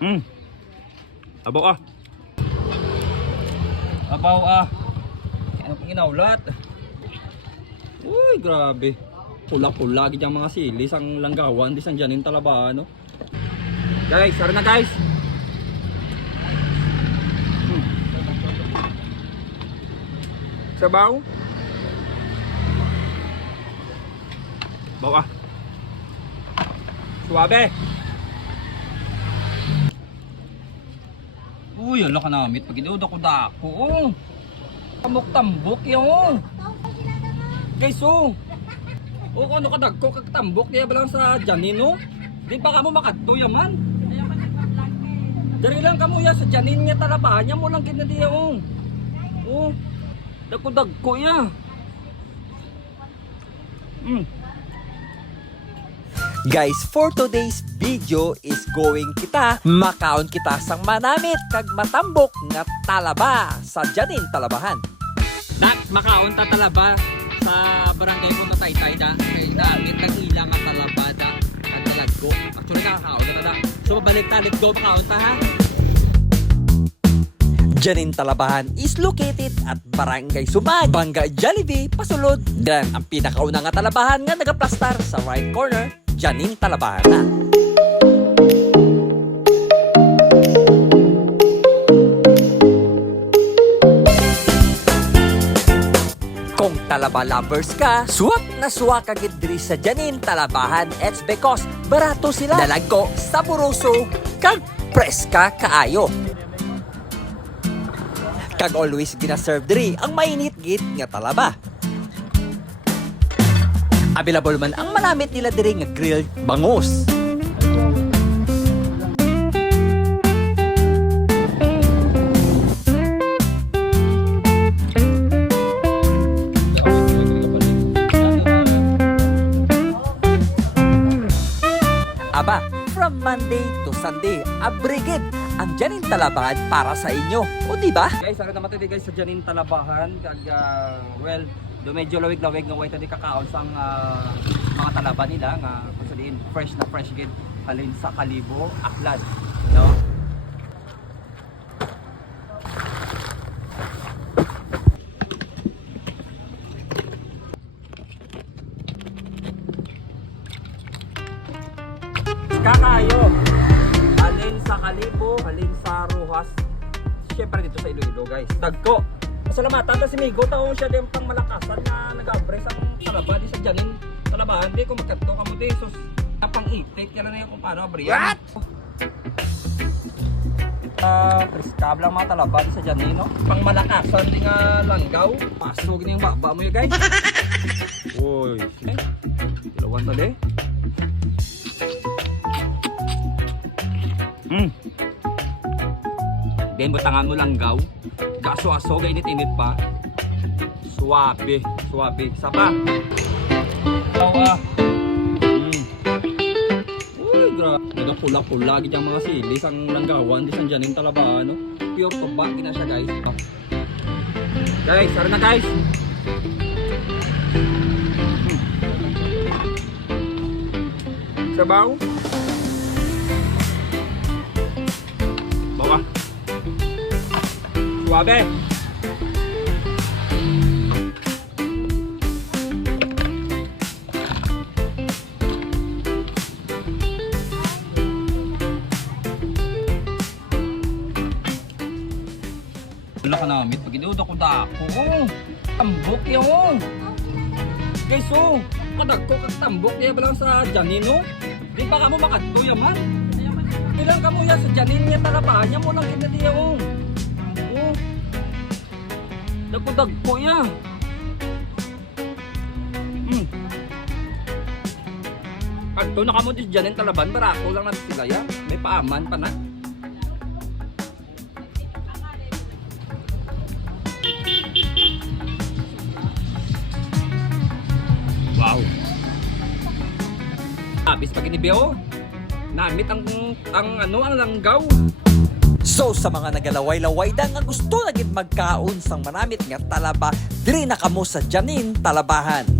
Hmm. Abaw ah. Abaw ah. Ano pang? Uy, grabe. Pula-pula ang mga silis ang langgawan di sang janin talaba no. Guys, sara na guys. Hmm. Sabaw. Baw ah. Suwabe. Uy, ala ka namit. Pag inuda ko dako. Oh. Kamok tambok yung. Guys, oh. O kung ano ka dagko kag tambok diya ba lang sa janin no? Di pa ka mo makadto yaman. Dari lang kamo ya sa janin niya talaba niya mo lang kina diya oh. Oh. Dagko dagko ya. Hmm. Guys, for today's video is going kita makaon kita sang manamit kag matambok nga talaba sa Janin Talabahan. Nak, makaon ta talaba sa barangay ko na taytay da. Kay damit nag ila nga talaba da. Ang talaggo. Actually kakakaon na da. So babalik ta, let's go makaon ta ha. Janin Talabahan is located at Barangay Sumag, Bangga Jollibee, Pasulod. Dan ang pinakauna nga talabahan nga nagaplastar sa right corner, Janin Talabahan na. Kung talaba lovers ka, suwak na suwak ka gid diri sa Janin Talabahan. It's because barato sila. Dalago, saburoso, kag preska kaayo. Kag always gina-serve diri ang mainit gid nga talaba. Available man ang malamit nila diri nga grilled bangus. Aba, from Monday to Sunday, abrigid ang Janin Talabahan para sa inyo. O di ba? Guys, naman tayo guys sa Janin Talabahan kag ah, well, do medyo lawig-lawig nga way tadi kakaon sang ah, mga talaba nila nga kung sa diin fresh na fresh gid halin sa Kalibo, Aklan, no? Kakayo. Halin sa Kalibo, halin sa Rojas. Siyempre dito sa Iloilo, guys. Dagko. Pasalamatan ta si Migo taon siya din pang malakasan na nag-abres ang talaba di sa Janin. Talabahan di ko magkadto kamo di sus. Pang itik yan na yung kung paano abriyan. What? Ah, priskab lang mga talaba di sa Janin, no? Pang malakasan di nga langgaw. Pasog ni yung baba mo yun, guys. Uy. Eh, Dalawan tali. Hmm. Then butangan mo lang gaw. Kaso-aso, init-init pa. Suwabe, suwabe. Isa pa. Gaw ah. Hmm. Uy, grabe. Mga pula-pula, gid ang mga silis, ang langgawan, di sang dyan yung talaba, no? Pure pabaki na siya, guys. Ah. Guys, sara na guys. Hmm. Sabaw. Suabe. Wala ka namit. Pag inuda ko dako. Oh, tambok yung. Guys, oh. Kadagko kag tambok. Kaya ba lang sa janin, no? Di pa ka mo makadto yaman. Ilang ka mo yan sa janin niya talabahan niya mo lang kinadiya, oh. Oh. Dagko-dagko ya. Hmm. Pagto na kamo di janin talaban, barako lang na sila ya. May paaman pa na. Wow. Abis pag inibyo. Namit ang ang ano ang langgaw. So sa mga nagalaway-laway da nga gusto na magkaon sang manamit nga talaba, diri na kamo sa Janin Talabahan.